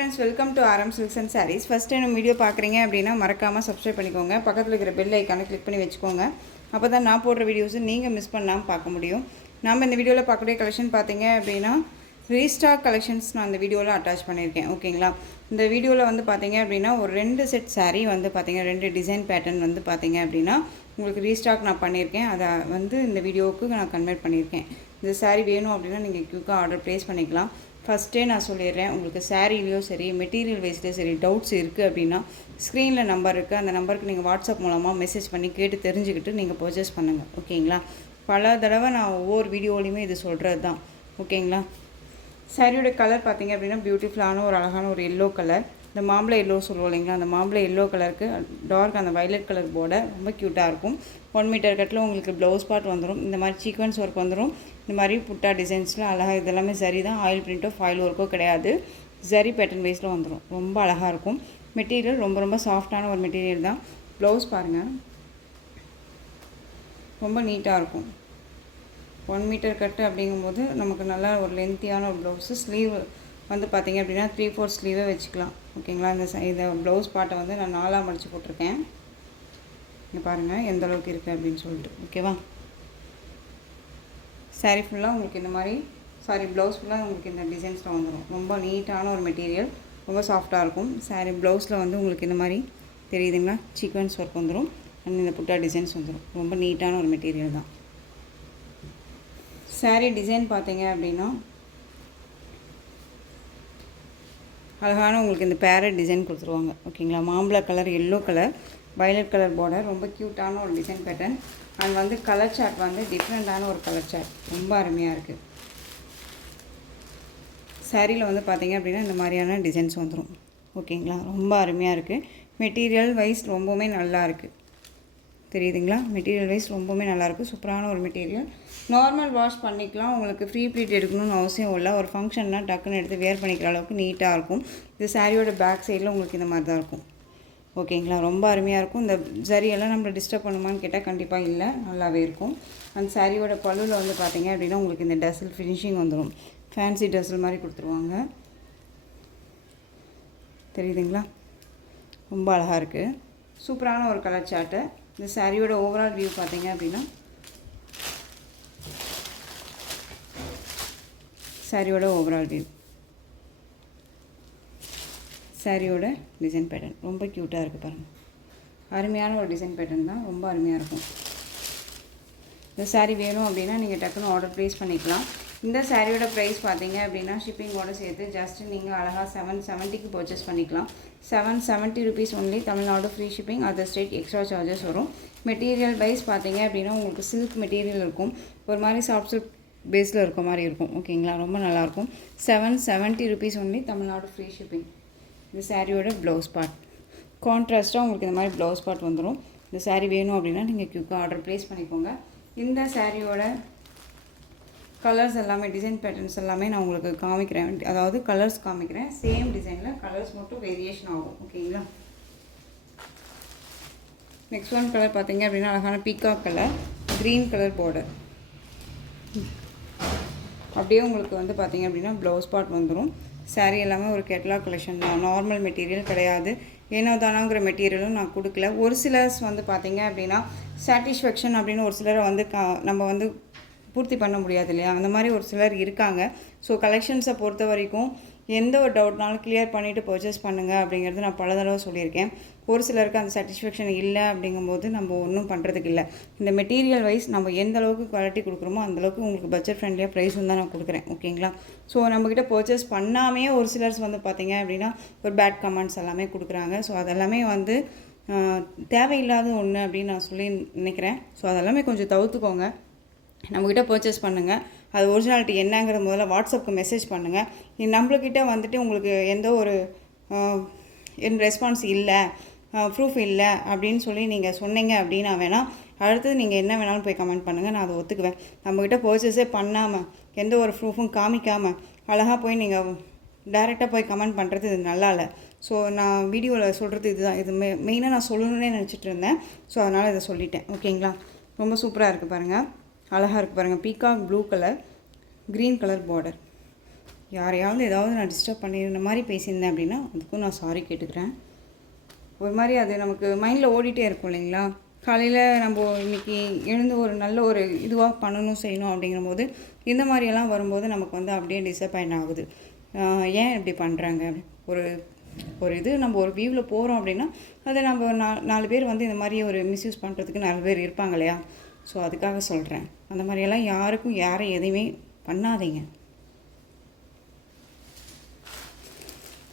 friends, welcome to RM Silks and Sarees. First time video பார்க்குறீங்க அப்படின்னா மறக்காமல் subscribe பண்ணிக்கோங்க. பக்கத்தில் இருக்கிற பெல் ஐக்கானை கிளிக் பண்ணி வச்சுக்கோங்க. அப்போ தான் நான் போடுற வீடியோஸை நீங்கள் மிஸ் பண்ணாமல் பார்க்க முடியும். நம்ம இந்த வீடியோவில் பார்க்கக்கூடிய கலெக்ஷன் பார்த்தீங்க அப்படின்னா ரீஸ்டாக் கலெக்ஷன்ஸ் நான் இந்த வீடியோவில் அட்டாச் பண்ணியிருக்கேன். ஓகேங்களா? இந்த வீடியோவில் வந்து பார்த்தீங்க அப்படின்னா ஒரு 2 செட் சாரீ வந்து பார்த்தீங்க 2 டிசைன் பேட்டர்ன் வந்து பார்த்தீங்க அப்படின்னா உங்களுக்கு ரீஸ்டாக் நான் பண்ணியிருக்கேன். அதை வந்து இந்த வீடியோவுக்கு நான் கன்வெர்ட் பண்ணியிருக்கேன். இந்த சாரீ வேணும் அப்படின்னா நீங்கள் குயிக்காக ஆர்டர் ப்ளேஸ் பண்ணிக்கலாம். ஃபஸ்ட்டே நான் சொல்லிடுறேன், உங்களுக்கு சாரீலையோ சரி மெட்டீரியல் வைஸ்லேயோ சரி டவுட்ஸ் இருக்குது அப்படின்னா ஸ்க்ரீனில் நம்பர் இருக்குது. அந்த நம்பருக்கு நீங்கள் வாட்ஸ்அப் மூலமாக மெசேஜ் பண்ணி கேட்டு தெரிஞ்சுக்கிட்டு நீங்கள் பர்ச்சேஸ் பண்ணுங்கள். ஓகேங்களா? பல தடவை நான் ஒவ்வொரு வீடியோலையுமே இது சொல்கிறது தான். ஓகேங்களா? சாரியோட கலர் பார்த்தீங்க அப்படின்னா பியூட்டிஃபுல்லான ஒரு அழகான ஒரு எல்லோ கலர். இந்த மாம்பழை எல்லோ சொல்லுவோம் இல்லைங்களா, அந்த மாம்பழை எல்லோ கலருக்கு டார்க் அந்த வைலட் கலர் பார்டர் ரொம்ப க்யூட்டாக இருக்கும். 1 மீட்டர் கட்டில் உங்களுக்கு ப்ளவுஸ் பார்ட் வந்துடும். இந்த மாதிரி சீக்வன்ஸ் ஒர்க் வந்துடும். இந்த மாதிரி புட்டா டிசைன்ஸில் அழகாக இதெல்லாமே சரி தான். ஆயில் பிரிண்ட்டோ ஃபாயில் ஒர்க்கோ கிடையாது. ஜரி பேட்டர்ன் வைஸில் வந்துடும். ரொம்ப அழகாக இருக்கும். மெட்டீரியல் ரொம்ப ரொம்ப சாஃப்டான ஒரு மெட்டீரியல் தான். ப்ளவுஸ் பாருங்கள், ரொம்ப நீட்டாக இருக்கும். 1 மீட்டர் கட்டு அப்படிங்கும்போது நமக்கு நல்லா ஒரு லென்த்தியான ஒரு ப்ளவுஸு. ஸ்லீவ் வந்து பார்த்திங்க அப்படின்னா 3/4 ஸ்லீவே வச்சுக்கலாம். ஓகேங்களா? இந்த ப்ளவுஸ் பார்ட்டை வந்து நான் 4ஆக மடித்து போட்டிருக்கேன். இங்கே பாருங்கள் எந்த அளவுக்கு இருக்குது அப்படின்னு சொல்லிட்டு. ஓகேவா? சாரீ ஃபுல்லாக உங்களுக்கு இந்த மாதிரி ப்ளவுஸ் ஃபுல்லாக உங்களுக்கு இந்த டிசைன்ஸில் வந்துடும். ரொம்ப நீட்டான ஒரு மெட்டீரியல், ரொம்ப சாஃப்டாக இருக்கும். சாரீ ப்ளவுஸில் வந்து உங்களுக்கு இந்த மாதிரி தெரியுதுங்களா, சீக்வன்ஸ் ஒர்க் வந்துடும். அண்ட் இந்த புட்டா டிசைன்ஸ் வந்துடும். ரொம்ப நீட்டான ஒரு மெட்டீரியல் தான். சாரீ டிசைன் பார்த்தீங்க அப்படின்னா அழகான உங்களுக்கு இந்த பேரட் டிசைன் கொடுத்துருவாங்க. ஓகேங்களா? மாம்பழ colour, yellow colour, violet colour border, ரொம்ப க்யூட்டான ஒரு டிசைன் பேட்டர்ன். அண்ட் வந்து கலர் சார்ட் வந்து டிஃப்ரெண்ட்டான ஒரு கலர் சார்ட், ரொம்ப அருமையாக இருக்குது. சாரியில் வந்து பார்த்திங்க அப்படின்னா இந்த மாதிரியான டிசைன்ஸ் வந்துடும். ஓகேங்களா? ரொம்ப அருமையாக இருக்குது. மெட்டீரியல் வைஸ் ரொம்பவுமே நல்லா இருக்குது. தெரியுதுங்களா? மெட்டீரியல் வைஸ் ரொம்பவுமே நல்லாயிருக்கு. சூப்பரான ஒரு மெட்டீரியல். நார்மல் வாஷ் பண்ணிக்கலாம். உங்களுக்கு ஃப்ரீ ப்ளீட் எடுக்கணும்னு அவசியம் இல்லை. ஒரு ஃபங்க்ஷன்னா டக்குன்னு எடுத்து வேர் பண்ணிக்கிற அளவுக்கு நீட்டாக இருக்கும். இது சாரியோட பேக் சைடில் உங்களுக்கு இந்த மாதிரி தான் இருக்கும். ஓகேங்களா? ரொம்ப அருமையாக இருக்கும். இந்த ஜரியெல்லாம் நம்மளை டிஸ்டர்ப் பண்ணுமான்னு கேட்டால் கண்டிப்பாக இல்லை, நல்லாவே இருக்கும். அந்த சாரியோட பல்லுவில் வந்து பார்த்திங்க அப்படின்னா உங்களுக்கு இந்த டசல் ஃபினிஷிங் வந்துடும். ஃபேன்சி டசல் மாதிரி கொடுத்துருவாங்க. தெரியுதுங்களா? ரொம்ப அழகாக இருக்குது. சூப்பரான ஒரு கலர் சார்ட்டு. இந்த சாரியோட ஓவரால் வியூ பார்த்தீங்க அப்படின்னா சாரியோட ஓவரால் வியூ, சாரியோட டிசைன் பேட்டர்ன் ரொம்ப க்யூட்டாக இருக்குது பாருங்கள். அருமையான ஒரு டிசைன் பேட்டர்ன் தான், ரொம்ப அருமையாக இருக்கும். இந்த சாரீ வேணும் அப்படின்னா நீங்கள் டக்குன்னு ஆர்டர் ப்ளேஸ் பண்ணிக்கலாம். இந்த சாரியோட ப்ரைஸ் பார்த்தீங்க அப்படின்னா ஷிப்பிங்கோடு சேர்த்து ஜஸ்ட்டு நீங்கள் அழகாக 770க்கு பர்ச்சேஸ் பண்ணிக்கலாம். 770 rupees only. Tamil Nadu free shipping, other state extra charges வரும். மெட்டீரியல் வைஸ் பார்த்தீங்க அப்படின்னா உங்களுக்கு சில்க் மெட்டீரியல் இருக்கும். ஒரு மாதிரி சாஃப்ட் சில்க் பேஸில் இருக்க மாதிரி இருக்கும். ஓகேங்களா? ரொம்ப நல்லாயிருக்கும். 770 rupees only. Tamil Nadu free shipping. இந்த சாரியோட ப்ளவுஸ் பார்ட் கான்ட்ராஸ்ட்டாக உங்களுக்கு இந்த மாதிரி ப்ளவுஸ் பார்ட் வந்துடும். இந்த சாரீ வேணும் அப்படின்னா நீங்கள் குயிக்காக ஆர்டர் ப்ளேஸ் பண்ணிக்கோங்க. இந்த சாரியோட கலர்ஸ் எல்லாமே, டிசைன் பேட்டர்ன்ஸ் எல்லாமே நான் உங்களுக்கு காமிக்கிறேன். அதாவது கலர்ஸ் காமிக்கிறேன். சேம் டிசைனில் கலர்ஸ் மட்டும் வேரியேஷன் ஆகும். ஓகேங்களா? நெக்ஸ்ட் ஒன் கலர் பார்த்தீங்க அப்படின்னா அழகான peacock colour, green colour border. அப்படியே உங்களுக்கு வந்து பார்த்திங்க அப்படின்னா ப்ளவுஸ் பார்ட் வந்துடும். சாரீ எல்லாமே ஒரு கேட்லாக் கலெக்ஷன் தான். நார்மல் மெட்டீரியல் கிடையாது. ஏனோ தானாங்கிற மெட்டீரியலும் நான் கொடுக்கல. ஒரு சிலர்ஸ் வந்து பார்த்திங்க அப்படின்னா சாட்டிஸ்ஃபேக்ஷன் அப்படின்னு ஒரு சிலரை வந்து நம்ம வந்து பூர்த்தி பண்ண முடியாது இல்லையா, அந்த மாதிரி ஒரு சிலர் இருக்காங்க. ஸோ கலெக்ஷன்ஸை பொறுத்த வரைக்கும் எந்த ஒரு டவுட்னாலும் கிளியர் பண்ணிவிட்டு பர்ச்சேஸ் பண்ணுங்கள் அப்படிங்கிறது நான் பல தடவை சொல்லியிருக்கேன். ஒரு சிலருக்கு அந்த சாட்டிஸ்ஃபேக்ஷன் இல்லை அப்படிங்கும்போது நம்ம ஒன்றும் பண்ணுறதுக்கு இல்லை. இந்த மெட்டீரியல் வைஸ் நம்ம எந்த அளவுக்கு குவாலிட்டி கொடுக்குறோமோ அந்தளவுக்கு உங்களுக்கு பட்ஜெட் ஃப்ரெண்ட்லியாக ப்ரைஸும் தான் நான் கொடுக்குறேன். ஓகேங்களா? ஸோ நம்மக்கிட்ட பர்ச்சேஸ் பண்ணாமே ஒரு சிலர்ஸ் வந்து பார்த்திங்க அப்படின்னா ஒரு பேட் கமெண்ட்ஸ் எல்லாமே கொடுக்குறாங்க. ஸோ அதெல்லாமே வந்து தேவையில்லாத ஒன்று அப்படின்னு நான் சொல்லி நினைக்கிறேன். ஸோ அதெல்லாமே கொஞ்சம் தவிர்த்துக்கோங்க. நம்மக்கிட்ட பர்ச்சேஸ் பண்ணுங்கள். அது ஒரிஜினாலிட்டி என்னங்கிறத முதல்ல வாட்ஸ்அப்புக்கு மெசேஜ் பண்ணுங்கள். நம்மளுக்கிட்ட வந்துட்டு உங்களுக்கு எந்த ஒரு ரெஸ்பான்ஸ் இல்லை, ப்ரூஃப் இல்லை அப்படின்னு சொல்லி நீங்கள் சொன்னீங்க அப்படின்னா வேணால் அடுத்தது நீங்கள் என்ன வேணாலும் போய் கமெண்ட் பண்ணுங்கள், நான் அதை ஒத்துக்குவேன். நம்மக்கிட்ட பர்ச்சேஸே பண்ணாமல் எந்த ஒரு ப்ரூஃபும் காமிக்காமல் அழகாக போய் நீங்கள் டைரெக்டாக போய் கமெண்ட் பண்ணுறது இது நல்லா இல்லை. ஸோ நான் வீடியோவில் சொல்கிறது இதுதான். இது மெயினாக நான் சொல்லணுன்னே நினச்சிட்டு இருந்தேன். ஸோ அதனால் இதை சொல்லிட்டேன். ஓகேங்களா? ரொம்ப சூப்பராக இருக்குது பாருங்கள். அழகாக இருக்குது பாருங்கள். Peacock blue colour, green colour border. யாரையாவது ஏதாவது நான் டிஸ்டர்ப் பண்ணியிருந்த மாதிரி பேசியிருந்தேன் அப்படின்னா அதுக்கும் நான் சாரி கேட்டுக்கிறேன். ஒரு மாதிரி அது நமக்கு மைண்டில் ஓடிட்டே இருக்கும் இல்லைங்களா. காலையில் நம்ம இன்றைக்கி எழுந்து ஒரு நல்ல ஒரு இதுவாக பண்ணணும் செய்யணும் அப்படிங்கிற போது இந்த மாதிரியெல்லாம் வரும்போது நமக்கு வந்து அப்படியே டிசப்பாயிண்ட் ஆகுது. ஏன் இப்படி பண்ணுறாங்க ஒரு ஒரு இது நம்ம ஒரு வியூவில் போகிறோம் அப்படின்னா அதை நம்ம 4 பேர் வந்து இந்த மாதிரி ஒரு மிஸ்யூஸ் பண்ணுறதுக்கு 4 பேர் இருப்பாங்க இல்லையா. ஸோ அதுக்காக சொல்கிறேன், அந்த மாதிரியெல்லாம் யாருக்கும் யாரும் எதையுமே பண்ணாதீங்க.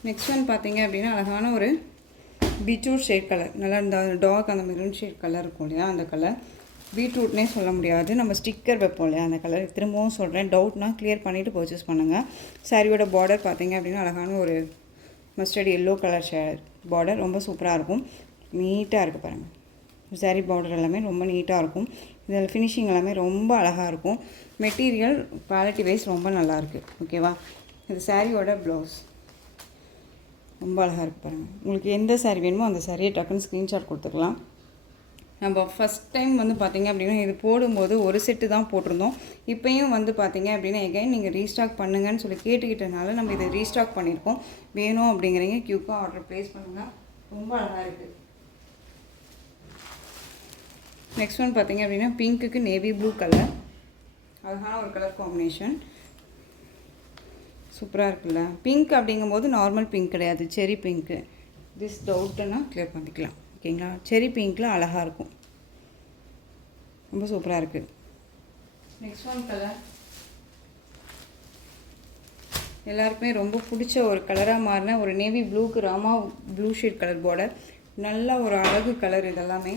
நெக்ஸ்ட் ஒன் பார்த்தீங்க அப்படின்னா அழகான ஒரு பீட்ரூட் ஷேட் கலர், நல்லா இந்த டார்க் அந்த மெரூன் ஷேட் கலர் இருக்கும் இல்லையா. அந்த கலர் பீட்ரூட்னே சொல்ல முடியாது, நம்ம ஸ்டிக்கர் வைப்போம் இல்லையா அந்த கலர். திரும்பவும் சொல்கிறேன், டவுட்னா கிளியர் பண்ணிவிட்டு பர்ச்சேஸ் பண்ணுங்கள். சாரியோட பார்டர் பார்த்தீங்க அப்படின்னா அழகான ஒரு மஸ்டர்ட் எல்லோ கலர் பார்டர், ரொம்ப சூப்பராக இருக்கும், நீட்டாக இருக்குது பாருங்கள். சாரீ பார்டர் எல்லாமே ரொம்ப நீட்டாக இருக்கும். இதில் ஃபினிஷிங் எல்லாமே ரொம்ப அழகாக இருக்கும். மெட்டீரியல் குவாலிட்டி வைஸ் ரொம்ப நல்லாயிருக்கு. ஓகேவா. இது சாரியோட ப்ளவுஸ் ரொம்ப அழகாக இருக்குது பாருங்கள். உங்களுக்கு எந்த சாரீ வேணுமோ அந்த சாரியை டக்குன்னு ஸ்க்ரீன்ஷாட் கொடுத்துக்கலாம். நம்ம ஃபஸ்ட் டைம் வந்து பார்த்திங்க அப்படின்னா இது போடும்போது ஒரு செட்டு தான் போட்டிருந்தோம். இப்போயும் வந்து பார்த்திங்க அப்படின்னா எகைன் நீங்கள் ரீஸ்டாக் பண்ணுங்கன்னு சொல்லி கேட்டுக்கிட்டனால நம்ம இதை ரீஸ்டாக் பண்ணியிருக்கோம். வேணும் அப்படிங்கிறீங்க க்யூக்காக ஆர்டர் ப்ளேஸ் பண்ணுங்கள். ரொம்ப அழகாக இருக்குது. நெக்ஸ்ட் ஒன் பார்த்திங்க அப்படின்னா பிங்க்குக்கு நேவி ப்ளூ கலர், அழகான ஒரு கலர் காம்பினேஷன், சூப்பராக இருக்குல்ல. பிங்க் அப்படிங்கும்போது நார்மல் பிங்க் கிடையாது, செரி பிங்க்கு. திஸ் டவுட்டுன்னா கிளியர் பண்ணிக்கலாம். ஓகேங்களா. செரி பிங்க்கில் அழகாக இருக்கும், ரொம்ப சூப்பராக இருக்குது. நெக்ஸ்ட் ஒன் கலர் எல்லாருக்குமே ரொம்ப பிடிச்ச ஒரு கலராக மாறின ஒரு நேவி ப்ளூக்கு Rama blue shade colour border, நல்ல ஒரு அழகு கலர். இதெல்லாமே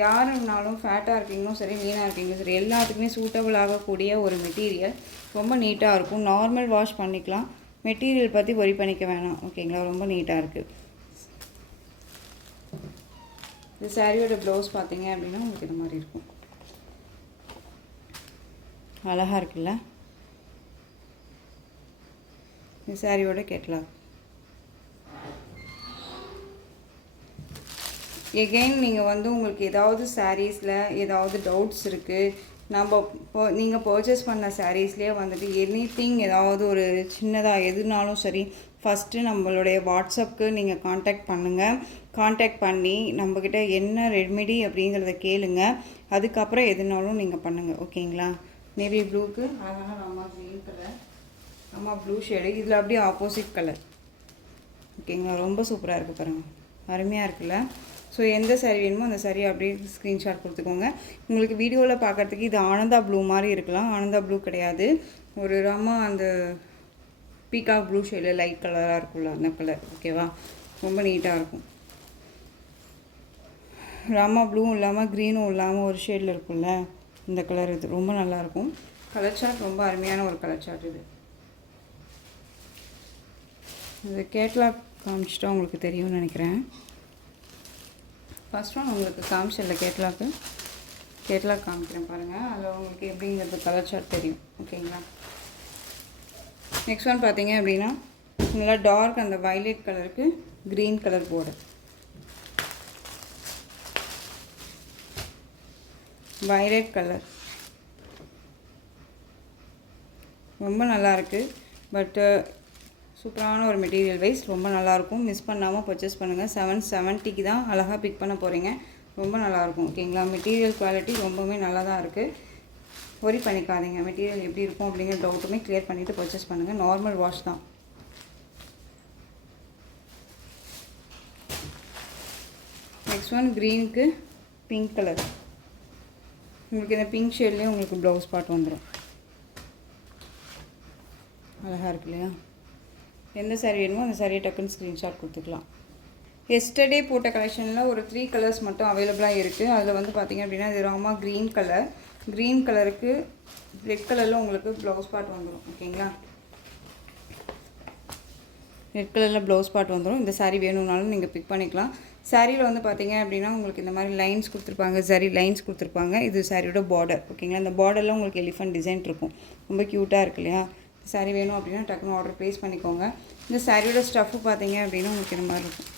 யாருன்னாலும் ஃபேட்டாக இருக்கீங்களும் சரி மீனாக இருக்கீங்களும் சரி எல்லாத்துக்குமே சூட்டபிள் ஆகக்கூடிய ஒரு மெட்டீரியல், ரொம்ப நீட்டாக இருக்கும். நார்மல் வாஷ் பண்ணிக்கலாம், மெட்டீரியல் பற்றி ஒரி பண்ணிக்க வேணாம். ஓகேங்களா. ரொம்ப நீட்டாக இருக்குது. இந்த சாரியோட ப்ளவுஸ் பார்த்தீங்க அப்படின்னா உங்களுக்கு இது மாதிரி இருக்கும், அழகாக இருக்குல்ல. இந்த சாரியோட கேட்லாக். எகெயின் நீங்கள் வந்து உங்களுக்கு ஏதாவது சாரீஸில் ஏதாவது டவுட்ஸ் இருக்குது, நீங்கள் பர்ச்சேஸ் பண்ண சாரீஸ்லேயே வந்துட்டு எனிதிங் ஏதாவது ஒரு சின்னதாக எதுனாலும் சரி ஃபஸ்ட்டு நம்மளுடைய வாட்ஸ்அப்புக்கு நீங்கள் காண்டாக்ட் பண்ணுங்கள். காண்டாக்ட் பண்ணி நம்மக்கிட்ட என்ன ரெமெடி அப்படிங்கிறத கேளுங்க. அதுக்கப்புறம் எதுனாலும் நீங்கள் பண்ணுங்கள். ஓகேங்களா. நேவி ப்ளூக்கு அழகான Rama green colour, Rama blue shade, இதில் அப்படியே ஆப்போசிட் கலர். ஓகேங்களா. ரொம்ப சூப்பராக இருக்குது பாருங்கள், அருமையாக இருக்குல்ல. ஸோ எந்த சாரீ வேணுமோ அந்த சாரியை அப்படியே ஸ்க்ரீன்ஷாட் கொடுத்துக்கோங்க. உங்களுக்கு வீடியோவில் பார்க்குறதுக்கு இது ஆனந்தா ப்ளூ மாதிரி இருக்கலாம், ஆனந்தா ப்ளூ கிடையாது. ஒரு ராமா அந்த பீகாக் ப்ளூ ஷேடில் லைட் கலராக இருக்கும்ல அந்த கலர். ஓகேவா. ரொம்ப நீட்டாக இருக்கும். ராமா ப்ளூவும் இல்லாமல் க்ரீனும் இல்லாமல் ஒரு ஷேடில் இருக்கும்ல இந்த கலர், இது ரொம்ப நல்லாயிருக்கும். கலர் சார்ட் ரொம்ப அருமையான ஒரு கலர் சார்ட் இது. இது கேட்லாக் காமிச்சிட்டா உங்களுக்கு தெரியும்னு நினைக்கிறேன். ஃபஸ்ட் ஒன் உங்களுக்கு காமிச்சிடல கேட்லாக் காமிக்கிறேன் பாருங்கள், அதில் உங்களுக்கு எப்படிங்கிறது கலர் சார்ட் தெரியும். ஓகேங்களா. நெக்ஸ்ட் ஒன் பார்த்தீங்க அப்படின்னா நல்லா டார்க் அந்த வயலட் கலருக்கு green colour border, violet colour ரொம்ப நல்லாயிருக்கு. பட்டு சூப்பரான ஒரு மெட்டீரியல் வைஸ் ரொம்ப நல்லாயிருக்கும். மிஸ் பண்ணாமல் பர்ச்சேஸ் பண்ணுங்கள். 770க்கு தான் அழகாக பிக் பண்ண போகிறீங்க. ரொம்ப நல்லாயிருக்கும். ஓகேங்களா. மெட்டீரியல் குவாலிட்டி ரொம்பவுமே நல்லா தான் இருக்குது, ஒரி பண்ணிக்காதீங்க. மெட்டீரியல் எப்படி இருக்கும் அப்படிங்கிற டவுட்டுமே கிளியர் பண்ணிவிட்டு பர்ச்சேஸ் பண்ணுங்கள். நார்மல் வாஷ் தான். நெக்ஸ்ட் ஒன் க்ரீனுக்கு பிங்க் கலர், உங்களுக்கு இந்த பிங்க் ஷேட்லேயே உங்களுக்கு ப்ளவுஸ் பார்ட் வந்துடும். அழகாக இருக்கு இல்லையா. எந்த சாரீ வேணுமோ அந்த சாரியை டக்குன்னு ஸ்க்ரீன்ஷாட் கொடுத்துக்கலாம். எஸ்டர்டே போட்ட கலெக்ஷனில் ஒரு 3 கலர்ஸ் மட்டும் அவைலபிளாக இருக்குது. அதில் வந்து பார்த்திங்க அப்படின்னா இது ராமா க்ரீன் கலர், க்ரீன் கலருக்கு ரெட் கலரில் உங்களுக்கு ப்ளவுஸ் பார்ட் வந்துடும். ஓகேங்களா. ரெட் கலரில் ப்ளவுஸ் பார்ட் வந்துடும். இந்த சாரீ வேணும்னாலும் நீங்கள் பிக் பண்ணிக்கலாம். சாரியில் வந்து பார்த்திங்க அப்படின்னா உங்களுக்கு இந்த மாதிரி லைன்ஸ் கொடுத்துருப்பாங்க, சரி லைன்ஸ் கொடுத்துருப்பாங்க. இது சாரியோட பார்டர். ஓகேங்களா. இந்த பார்டரில் உங்களுக்கு எலிஃபண்ட் டிசைன் இருக்கும், ரொம்ப க்யூட்டாக இருக்கு இல்லையா. சாரீ வேணும் அப்படின்னா டக்குன்னு ஆர்டர் ப்ளேஸ் பண்ணிக்கோங்க. இந்த சாரியோட ஸ்டஃப்பு பார்த்தீங்க அப்படின்னா உங்களுக்கு இந்த மாதிரி இருக்கும்,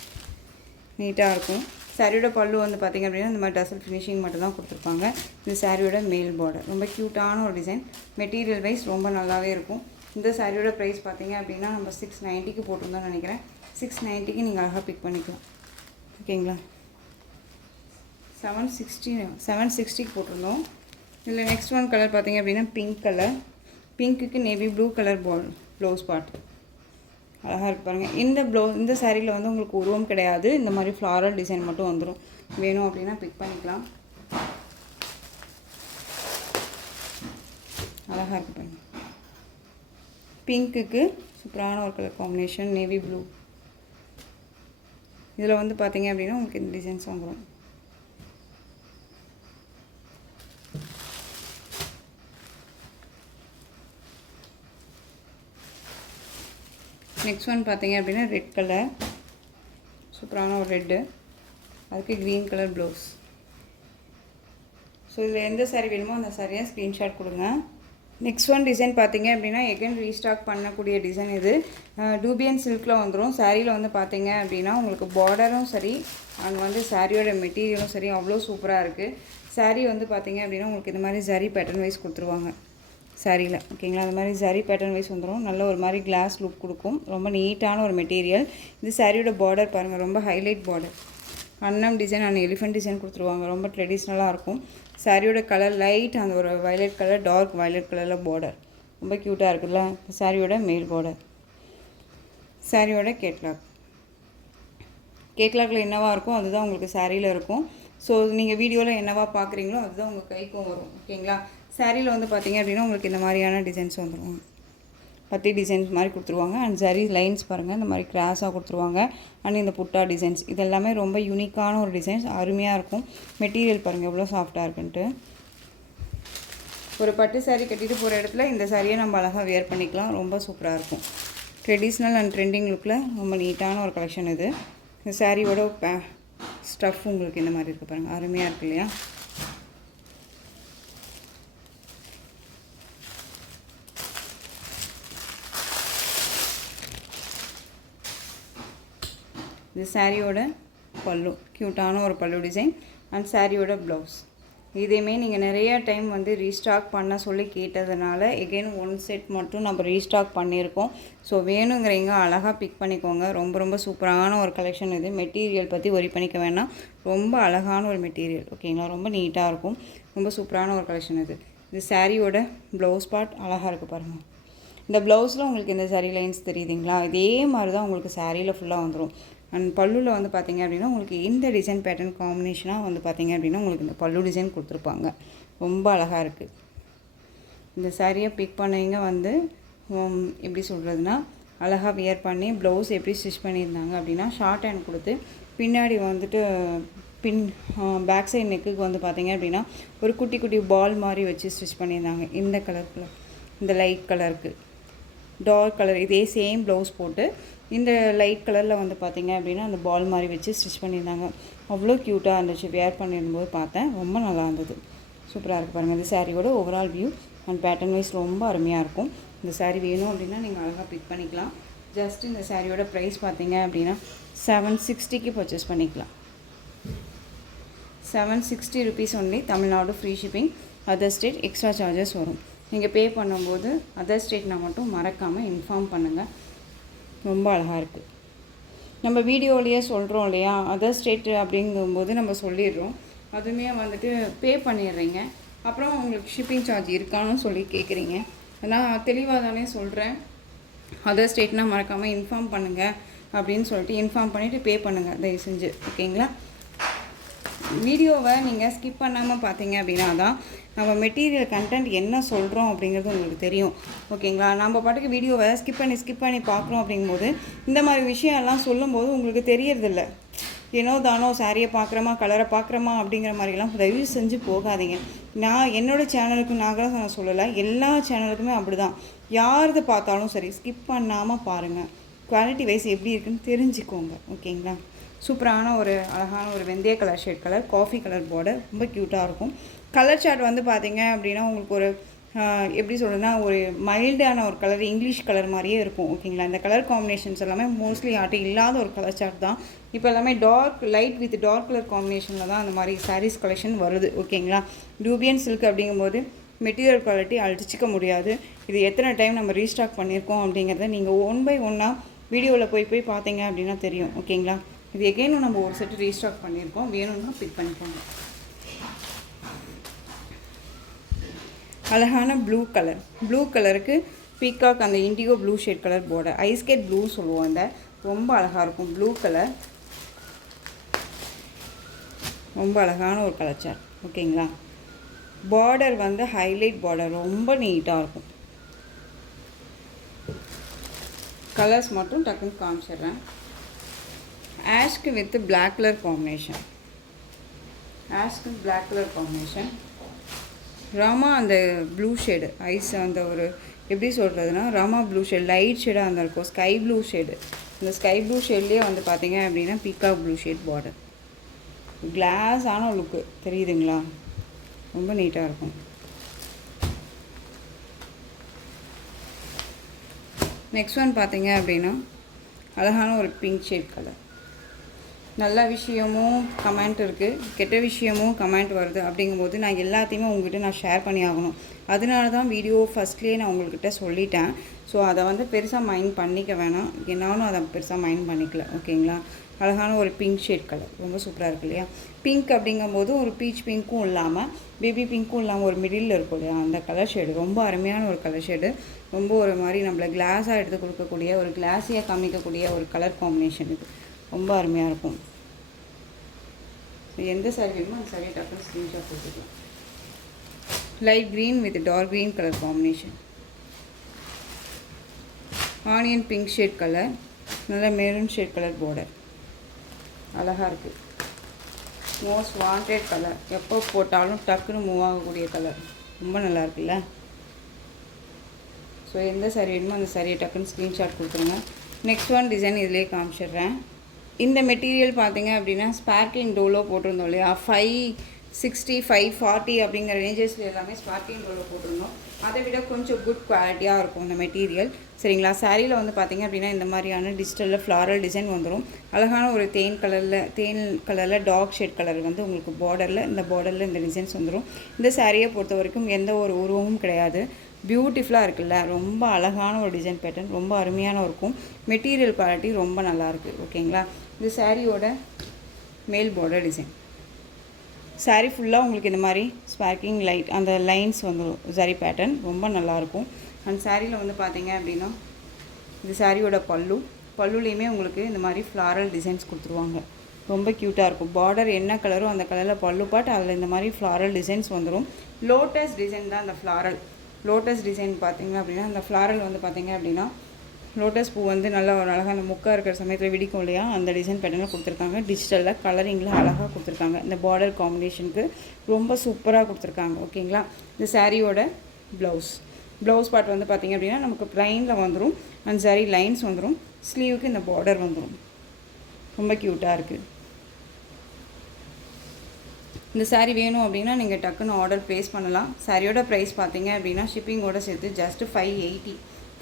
நீட்டாக இருக்கும். சாரியோட பல்லு வந்து பார்த்திங்க அப்படின்னா இந்த மாதிரி டசல் ஃபினிஷிங் மட்டும் தான் கொடுத்துருப்பாங்க. இந்த சாரியோட மேல் பார்டர் ரொம்ப க்யூட்டான ஒரு டிசைன். மெட்டீரியல் வைஸ் ரொம்ப நல்லாவே இருக்கும். இந்த சாரியோட ப்ரைஸ் பார்த்தீங்க அப்படின்னா நம்ம 690க்கு போட்டிருந்தோம்னு நினைக்கிறேன். 690க்கு நீங்கள் அழகாக பிக் பண்ணிக்கலாம். ஓகேங்களா? 760க்கு போட்டிருந்தோம். இதில் நெக்ஸ்ட் ஒன் கலர் பார்த்தீங்க அப்படின்னா பிங்க் கலர். பிங்க்குக்கு navy blue colour blouse part அழகாக இருக்கு பாருங்கள். இந்த சாரியில் வந்து உங்களுக்கு உருவம் கிடையாது. இந்த மாதிரி ஃப்ளாரல் டிசைன் மட்டும் வந்துடும். வேணும் அப்படின்னா பிக் பண்ணிக்கலாம். அழகாக இருக்கு பாருங்கள். பிங்க்குக்கு சூப்பரான ஒரு கலர் காம்பினேஷன் நேவி ப்ளூ. இதில் வந்து பார்த்தீங்க அப்படின்னா உங்களுக்கு இந்த டிசைன்ஸ் வந்துடும். நெக்ஸ்ட் ஒன் பார்த்தீங்க அப்படின்னா ரெட் கலர், சூப்பரான ஒரு ரெட்டு, அதுக்கு க்ரீன் கலர் ப்ளவுஸ். ஸோ இதில் எந்த சாரீ வேணுமோ அந்த சாரியை ஸ்க்ரீன்ஷாட் கொடுங்க. நெக்ஸ்ட் ஒன் டிசைன் பார்த்தீங்க அப்படின்னா எகைன் ரீஸ்டாக் பண்ணக்கூடிய டிசைன் இது. டூபியன் சில்கில் வந்துடும். சாரியில் வந்து பார்த்தீங்க அப்படின்னா உங்களுக்கு பார்டரும் சரி அண்ட் வந்து சாரியோட மெட்டீரியலும் சரி அவ்வளோ சூப்பராக இருக்குது. சாரீ வந்து பார்த்தீங்க அப்படின்னா உங்களுக்கு இந்த மாதிரி ஜரி பேட்டர்ன் வைஸ் கொடுத்துருவாங்க சாரியில். ஓகேங்களா? அந்த மாதிரி ஜரி பேட்டர்ன் வைஸ் வந்துடும். நல்ல ஒரு மாதிரி கிளாஸ் லுக் கொடுக்கும். ரொம்ப நீட்டான ஒரு மெட்டீரியல். இது சாரியோட பார்டர் பாருங்கள், ரொம்ப ஹைலைட் பார்டர். அன்னம் டிசைன் அண்ட் எலிஃபென்ட் டிசைன் கொடுத்துருவாங்க. ரொம்ப ட்ரெடிஷ்னலாக இருக்கும். சாரியோட கலர் லைட் அந்த ஒரு வயலட் கலர், டார்க் வயலட் கலரில் பார்டர் ரொம்ப க்யூட்டாக இருக்குல்ல. சாரியோட மேல் பார்டர். சாரியோட கேட்லாக்கில் என்னவா இருக்கும் அதுதான் உங்களுக்கு சாரியில் இருக்கும். ஸோ நீங்கள் வீடியோவில் என்னவா பார்க்குறீங்களோ அதுதான் உங்கள் கைக்கும் வரும். ஓகேங்களா? சாரியில் வந்து பார்த்தீங்க அப்படின்னா உங்களுக்கு இந்த மாதிரியான டிசைன்ஸ் வந்துடும். பத்தி டிசைன்ஸ் மாதிரி கொடுத்துருவாங்க. அண்ட் சரி லைன்ஸ் பாருங்கள், இந்த மாதிரி கிராஸாக கொடுத்துருவாங்க. அண்ட் இந்த புட்டா டிசைன்ஸ் இதெல்லாமே ரொம்ப யூனிக்கான ஒரு டிசைன்ஸ், அருமையாக இருக்கும். மெட்டீரியல் பாருங்கள் எவ்வளோ சாஃப்டாக இருக்குன்ட்டு. ஒரு பட்டு சாரீ கட்டிட்டு போகிற இடத்துல இந்த சாரியை நம்ம அழகாக வியர் பண்ணிக்கலாம். ரொம்ப சூப்பராக இருக்கும். ட்ரெடிஷ்னல் அண்ட் ட்ரெண்டிங் லுக்கில் ரொம்ப நீட்டான ஒரு கலெக்ஷன் இது. இந்த சாரியோட ஸ்டஃப் உங்களுக்கு இந்த மாதிரி இருக்குது பாருங்கள், அருமையாக இருக்கு இல்லையா? இது சாரியோட பல்லு, க்யூட்டான ஒரு பல்லு டிசைன் அண்ட் சாரியோட ப்ளவுஸ். இதையுமே நீங்கள் நிறைய டைம் வந்து ரீஸ்டாக் பண்ண சொல்லி கேட்டதுனால எகெயின் ஒன் செட் மட்டும் நம்ம ரீஸ்டாக் பண்ணியிருக்கோம். ஸோ வேணுங்கிறீங்க அழகாக பிக் பண்ணிக்கோங்க. ரொம்ப ரொம்ப சூப்பரான ஒரு கலெக்ஷன் இது. மெட்டீரியல் பற்றி ஒரி பண்ணிக்க வேணாம், ரொம்ப அழகான ஒரு மெட்டீரியல். ஓகேங்களா? ரொம்ப நீட்டாக இருக்கும். ரொம்ப சூப்பரான ஒரு கலெக்ஷன் இது. இது சாரியோட ப்ளவுஸ் பார்ட் அழகாக இருக்குது பாருங்கள். இந்த ப்ளவுஸில் உங்களுக்கு இந்த சாரீ லைன்ஸ் தெரியுதுங்களா? இதே மாதிரி தான் உங்களுக்கு சாரியில் ஃபுல்லாக வந்துடும். அண்ட் பல்லுவில் வந்து பார்த்திங்க அப்படின்னா உங்களுக்கு இந்த டிசைன் பேட்டர்ன் காம்பினேஷனாக வந்து பார்த்திங்க அப்படின்னா உங்களுக்கு இந்த பல்லு டிசைன் கொடுத்துருப்பாங்க. ரொம்ப அழகாக இருக்குது. இந்த சாரியை பிக் பண்ணிங்க வந்து எப்படி சொல்கிறதுனா அழகாக வியர் பண்ணி ப்ளவுஸ் எப்படி ஸ்டிச் பண்ணியிருந்தாங்க அப்படின்னா ஷார்ட் ஹேண்ட் கொடுத்து பின்னாடி வந்துட்டு பேக் சைட் நெக்குக்கு வந்து பார்த்திங்க அப்படின்னா ஒரு குட்டி குட்டி பால் மாதிரி வச்சு ஸ்டிச் பண்ணியிருந்தாங்க. இந்த கலருக்குள்ள இந்த லைட் கலருக்கு டார்க் கலர் இதே சேம் ப்ளவுஸ் போட்டு இந்த லைட் கலரில் வந்து பார்த்திங்க அப்படின்னா அந்த பால் மாதிரி வச்சு ஸ்டிச் பண்ணியிருந்தாங்க. அவ்வளோ க்யூட்டாக இருந்துச்சு. வேர் பண்ணியிருக்கும்போது பார்த்தேன், ரொம்ப நல்லா இருந்தது. சூப்பராக இருக்குது பாருங்கள். இந்த சாரியோட overall view and pattern wise ரொம்ப அருமையாக இருக்கும். இந்த சாரீ வேணும் அப்படின்னா நீங்கள் அழகாக பிக் பண்ணிக்கலாம். ஜஸ்ட் இந்த சாரியோட ப்ரைஸ் பார்த்தீங்க அப்படின்னா 760க்கு பர்ச்சேஸ் பண்ணிக்கலாம். 760 rupees only. Tamil Nadu free shipping. Other state extra charges வரும். நீங்கள் பே பண்ணும்போது அதர் ஸ்டேட்னா மட்டும் மறக்காமல் இன்ஃபார்ம் பண்ணுங்கள். ரொம்ப அழகாக இருக்குது. நம்ம வீடியோலேயே சொல்கிறோம் இல்லையா, அதர் ஸ்டேட்டு அப்படிங்கும்போது நம்ம சொல்லிடுறோம். அதுவுமே வந்துட்டு பே பண்ணிடுறீங்க. அப்புறம் உங்களுக்கு ஷிப்பிங் சார்ஜ் இருக்கான்னு சொல்லி கேட்குறீங்க. நான் தெளிவாக தானே சொல்கிறேன். அதர் ஸ்டேட்னால் மறக்காமல் இன்ஃபார்ம் பண்ணுங்கள் அப்படின்னு சொல்லிட்டு இன்ஃபார்ம் பண்ணிவிட்டு பே பண்ணுங்கள் தயவு செஞ்சு. ஓகேங்களா? வீடியோவை நீங்கள் ஸ்கிப் பண்ணாமல் பார்த்தீங்க அப்படின்னா தான் நம்ம மெட்டீரியல் கண்டென்ட் என்ன சொல்கிறோம் அப்படிங்கிறது உங்களுக்கு தெரியும். ஓகேங்களா? நம்ம பாட்டுக்கு வீடியோவை ஸ்கிப் பண்ணி பார்க்குறோம் அப்படிங்கும்போது இந்த மாதிரி விஷயம்லாம் சொல்லும்போது உங்களுக்கு தெரியறதில்ல. ஏனோ தானோ சாரியை பார்க்குறோமா கலரை பார்க்குறோமா அப்படிங்கிற மாதிரிலாம் தயவு செஞ்சு போகாதீங்க. நான் என்னோடய சேனலுக்கு நான் சொல்லலை, எல்லா சேனலுக்குமே அப்படி தான். யாரது பார்த்தாலும் சரி ஸ்கிப் பண்ணாமல் பாருங்கள். குவாலிட்டி வைஸ் எப்படி இருக்குன்னு தெரிஞ்சுக்கோங்க. ஓகேங்களா? சூப்பரான ஒரு அழகான ஒரு வெந்தய colour shade colour, coffee colour border, ரொம்ப க்யூட்டாக இருக்கும். கலர் சார்ட் வந்து பார்த்திங்க அப்படின்னா உங்களுக்கு ஒரு எப்படி சொல்கிறதுனா ஒரு மைல்டான ஒரு கலர், இங்கிலீஷ் கலர் மாதிரியே இருக்கும். ஓகேங்களா? இந்த கலர் காம்பினேஷன்ஸ் எல்லாமே மோஸ்ட்லி யார்ட்டும் இல்லாத ஒரு கலர் சார்ட் தான். இப்போ எல்லாமே லைட் வித் டார்க் கலர் காம்பினேஷனில் தான் அந்த மாதிரி சாரீஸ் கலெக்ஷன் வருது. ஓகேங்களா? டூபியன் சில்க் அப்படிங்கும்போது மெட்டீரியல் குவாலிட்டி அழிச்சிக்க முடியாது. இது எத்தனை டைம் நம்ம ரீஸ்டாக் பண்ணியிருக்கோம் அப்படிங்கிறத நீங்கள் ஒன் பை ஒன்னாக வீடியோவில் போய் பார்த்தீங்க அப்படின்னா தெரியும். ஓகேங்களா? இது எகெயினும் நம்ம ஒரு செட்டு ரீஸ்டாக் பண்ணியிருக்கோம். வேணும்னா பிக் பண்ணிக்கோங்க. அழகான ப்ளூ கலருக்கு பீகாக் அந்த indigo blue shade colour border, ஐஸ்கேட் ப்ளூ சொல்லுவோம். அந்த ரொம்ப அழகாக இருக்கும் ப்ளூ கலர். ரொம்ப அழகான ஒரு கலர் சார்ட். ஓகேங்களா? பார்டர் வந்து ஹைலைட் பார்டர், ரொம்ப நீட்டாக இருக்கும். கலர்ஸ் மட்டும் டக்குன்னு காமிச்சிடுறேன். ஆஷ்க்கு வித் பிளாக் கலர் காம்பினேஷன், ஆஷ்க்கு பிளாக் கலர் காம்பினேஷன். ராமா அந்த ப்ளூ ஷேடு ஐஸ், அந்த ஒரு எப்படி சொல்கிறதுனா ராமா ப்ளூ ஷேட் லைட் ஷேடாக அந்த இருக்கும். ஸ்கை ப்ளூ ஷேடு, இந்த ஸ்கை ப்ளூ ஷேட்லேயே வந்து பார்த்தீங்க அப்படின்னா பீகாக் ப்ளூ ஷேட் பார்டர். கிளாஸான லுக்கு தெரியுதுங்களா? ரொம்ப நீட்டாக இருக்கும். நெக்ஸ்ட் ஒன் பார்த்தீங்க அப்படின்னா அழகான ஒரு பிங்க் ஷேட் கலர். நல்ல விஷயமும் கமெண்ட் இருக்குது, கெட்ட விஷயமும் கமெண்ட் வருது. அப்படிங்கும்போது நான் எல்லாத்தையுமே உங்கள்கிட்ட நான் ஷேர் பண்ணி ஆகணும். அதனால தான் வீடியோ ஃபஸ்ட்லேயே நான் உங்கள்கிட்ட சொல்லிட்டேன். ஸோ அதை வந்து பெருசாக மைண்ட் பண்ணிக்க வேணாம். என்னாலும் அதை பெருசாக மைண்ட் பண்ணிக்கல. ஓகேங்களா? அழகான ஒரு பிங்க் ஷேட் கலர், ரொம்ப சூப்பராக இருக்குது இல்லையா? பிங்க் அப்படிங்கும்போது ஒரு பீச் பிங்க்கும் இல்லாமல் பேபி பிங்க்கும் இல்லாமல் ஒரு மிடில் இருக்கும் இல்லையா? அந்த கலர் ஷேடு ரொம்ப அருமையான ஒரு கலர் ஷேடு. ரொம்ப ஒரு மாதிரி நம்மளை கிளாஸாக எடுத்து கொடுக்கக்கூடிய, ஒரு கிளாஸியாக காமிக்கக்கூடிய ஒரு கலர் காம்பினேஷன். இது ரொம்ப அருமையாக இருக்கும். எந்த சாரி வேணுமோ அந்த சாரியை டக்குன்னு ஸ்க்ரீன்ஷாட் போட்டுக்கலாம். Light green with dark green colour combination, onion pink shade colour, நல்ல மெரூன் ஷேட் கலர் பார்டர். அழகாக இருக்குது. மோஸ்ட் வாண்டட் கலர், எப்போ போட்டாலும் டக்குன்னு மூவ் ஆகக்கூடிய கலர். ரொம்ப நல்லா இருக்குல்ல? ஸோ எந்த சாரி வேணுமோ அந்த சாரியை டக்குன்னு ஸ்க்ரீன்ஷாட் கொடுத்துருங்க. நெக்ஸ்ட் ஒன் டிசைன் இதிலே காமிச்சிடுறேன். இந்த மெட்டீரியல் பார்த்தீங்க அப்படின்னா ஸ்பார்க்கிங் டோலோ போட்டிருந்தோம் இல்லையா? 560 540 அப்படிங்கிற ரேஞ்சஸில் எல்லாமே ஸ்பார்க்கிங் டோலோ போட்டிருந்தோம். அதை விட கொஞ்சம் குட் குவாலிட்டியாக இருக்கும் இந்த மெட்டீரியல். சரிங்களா? சாரியில் வந்து பார்த்திங்க அப்படின்னா இந்த மாதிரியான டிஜிட்டலில் ஃப்ளாரல் டிசைன் வந்துடும். அழகான ஒரு தேன் கலரில் டார்க் ஷேட் கலர் வந்து உங்களுக்கு பார்டரில், இந்த பார்டரில் இந்த டிசைன்ஸ் வந்துடும். இந்த சாரியை பொறுத்த வரைக்கும் எந்த ஒரு உருவமும் கிடையாது. பியூட்டிஃபுல்லாக இருக்குல்ல? ரொம்ப அழகான ஒரு டிசைன் பேட்டர்ன், ரொம்ப அருமையான இருக்கும். மெட்டீரியல் குவாலிட்டி ரொம்ப நல்லாயிருக்கு. ஓகேங்களா? இது சாரியோட மேல் பார்டர் டிசைன். சாரீ ஃபுல்லாக உங்களுக்கு இந்த மாதிரி ஸ்பார்க்கிங் லைட் அந்த லைன்ஸ் வந்துடும். சரி பேட்டர்ன் ரொம்ப நல்லாயிருக்கும். அண்ட் சாரியில் வந்து பார்த்தீங்க அப்படின்னா இது சாரியோட பல்லுலேயுமே உங்களுக்கு இந்த மாதிரி ஃப்ளாரல் டிசைன்ஸ் கொடுத்துருவாங்க. ரொம்ப க்யூட்டாக இருக்கும். பார்டர் என்ன கலரோ அந்த கலரில் பல்லு பாட், அதில் இந்த மாதிரி ஃப்ளாரல் டிசைன்ஸ் வந்துடும். லோட்டஸ் டிசைன் தான் அந்த ஃப்ளாரல். லோட்டஸ் டிசைன் பார்த்திங்க அப்படின்னா அந்த ஃப்ளாரல் வந்து பார்த்திங்க அப்படின்னா லோட்டஸ் பூ வந்து நல்லா ஒரு அழகாக அந்த முக்காக இருக்கிற சமயத்தில் விடிக்கும் இல்லையா? அந்த டிசைன் பேட்டர்னில் கொடுத்துருக்காங்க. டிஜிட்டலில் கலரிங்கில் அழகாக கொடுத்துருக்காங்க. இந்த பார்டர் காம்பினேஷனுக்கு ரொம்ப சூப்பராக கொடுத்துருக்காங்க. ஓகேங்களா? இந்த சாரியோட ப்ளவுஸ் பார்ட் வந்து பார்த்திங்க அப்படின்னா நமக்கு ப்ளைனில் வந்துடும். அண்ட் சாரி லைன்ஸ் வந்துடும். ஸ்லீவுக்கு இந்த பார்டர் வந்துடும். ரொம்ப க்யூட்டாக இருக்குது. இந்த சாரீ வேணும் அப்படின்னா நீங்கள் டக்குன்னு ஆர்டர் ப்ளேஸ் பண்ணலாம். சாரியோட ப்ரைஸ் பார்த்தீங்க அப்படின்னா ஷிப்பிங்கோட சேர்த்து ஜஸ்ட்டு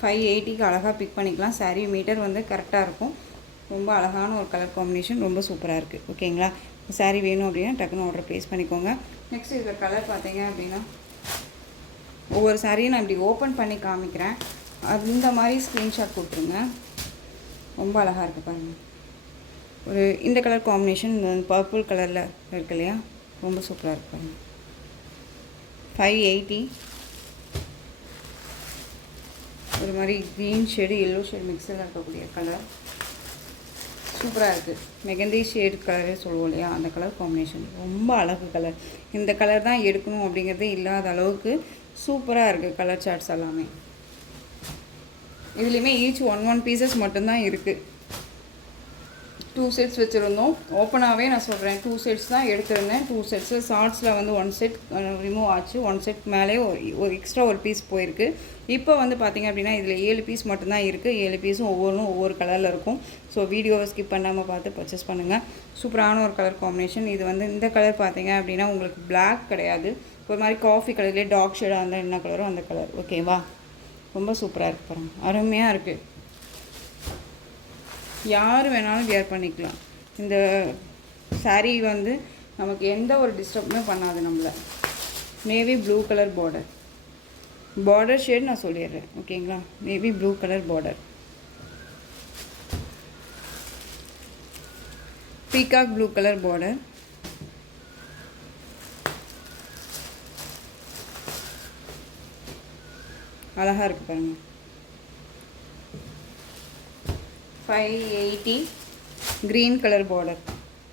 580க்கு அழகாக பிக் பண்ணிக்கலாம். சாரீ மீட்டர் வந்து கரெக்டாக இருக்கும். ரொம்ப அழகான ஒரு கலர் காம்பினேஷன், ரொம்ப சூப்பராக இருக்குது. ஓகேங்களா? சாரீ வேணும் அப்படின்னா டக்குன்னு ஆர்டர் ப்ளேஸ் பண்ணிக்கோங்க. நெக்ஸ்ட் இருக்கிற கலர் பார்த்தீங்க அப்படின்னா ஒவ்வொரு சாரியும் நான் இப்படி ஓப்பன் பண்ணி காமிக்கிறேன். அந்த மாதிரி ஸ்க்ரீன்ஷாட் கொடுத்துருங்க. ரொம்ப அழகாக இருக்குது பாருங்கள். ஒரு இந்த கலர் காம்பினேஷன் பர்பிள் கலரில் இருக்கு இல்லையா? ரொம்ப சூப்பராக இருக்கு பாருங்கள். 580. ஒரு மாதிரி க்ரீன் ஷேடு எல்லோ ஷேடு மிக்ஸில் இருக்கக்கூடிய கலர் சூப்பராக இருக்குது. மெகந்தி ஷேடு கலரே சொல்லுவோம் இல்லையா? அந்த கலர் காம்பினேஷன் ரொம்ப அழகு கலர். இந்த கலர் தான் எடுக்கணும் அப்படிங்கிறதே இல்லாத அளவுக்கு சூப்பராக இருக்குது கலர் சார்ட்ஸ் எல்லாமே. இதுலேயுமே ஈச் ஒன் பீசஸ் மட்டும்தான் இருக்குது. 2 செட்ஸ் வச்சுருந்தோம். ஓப்பனாகவே நான் சொல்கிறேன், 2 செட்ஸ் தான் எடுத்திருந்தேன். 2 செட்ஸு ஷார்ட்ஸில் வந்து 1 செட் ரிமூவ் ஆச்சு. 1 செட் மேலே ஒரு எக்ஸ்ட்ரா ஒரு பீஸ் போயிருக்கு. இப்போ வந்து பார்த்திங்க அப்படின்னா இதில் 7 பீஸ் மட்டும்தான் இருக்குது. 7 பீஸும் ஒவ்வொரு கலரில் இருக்கும். ஸோ வீடியோவை ஸ்கிப் பண்ணாமல் பார்த்து பர்ச்சேஸ் பண்ணுங்கள். சூப்பரான ஒரு கலர் காம்பினேஷன். இது வந்து இந்த கலர் பார்த்திங்க அப்படின்னா உங்களுக்கு பிளாக் கிடையாது. ஒரு மாதிரி காஃபி கலர்லேயே டார்க் ஷேடாக இருந்தால் என்ன கலரோ அந்த கலர். ஓகேவா? ரொம்ப சூப்பராக இருக்குது பாருங்கள். அருமையாக இருக்குது. யார் வேணாலும் வியர் பண்ணிக்கலாம். இந்த சாரீ வந்து நமக்கு எந்த ஒரு டிஸ்டர்புமே பண்ணாது நம்மளை. Navy blue colour border, border shade நான் சொல்லிடுறேன் ஓகேங்களா. Navy blue colour border, peacock blue colour border, அழகாக இருக்குது பாருங்கள். 580 green colour border,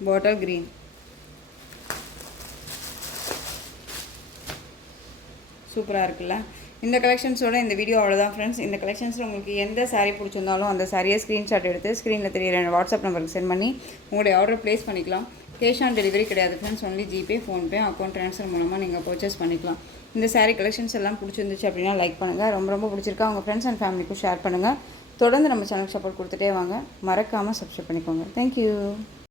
bottle green, சூப்பராக இருக்குல்ல. இந்த கலெக்ஷன்ஸோட இந்த வீடியோ அவ்வளோதான் ஃப்ரெண்ட்ஸ். இந்த கலெக்ஷன்ஸில் உங்களுக்கு எந்த சாரீ பிடிச்சிருந்தாலும் அந்த சாரியை ஸ்க்ரீன்ஷாட் எடுத்து ஸ்க்ரீனில் தெரியிற வாட்ஸ்அப் நம்பருக்கு சென்ட் பண்ணி உங்களுடைய ஆர்டர் ப்ளேஸ் பண்ணிக்கலாம். கேஷ் ஆன் டெலிவரி கிடையாது friends, only GPay, PhonePe, account transfer மூலமாக நீங்கள் பர்ச்சேஸ் பண்ணிக்கலாம். இந்த சாரீ கலெக்ஷன்ஸ் எல்லாம் பிடிச்சிருந்துச்சு அப்படின்னா லைக் பண்ணுங்கள். ரொம்ப பிடிச்சிருக்கா உங்கள் ஃப்ரெண்ட்ஸ் அண்ட் ஃபேமிலிக்கும் ஷேர் பண்ணுங்கள். தொடர்ந்து நம்ம சேனலுக்கு சப்போர்ட் கொடுத்துட்டே வாங்க. மறக்காமல் சப்ஸ்கிரைப் பண்ணிக்கோங்க. தேங்க்யூ.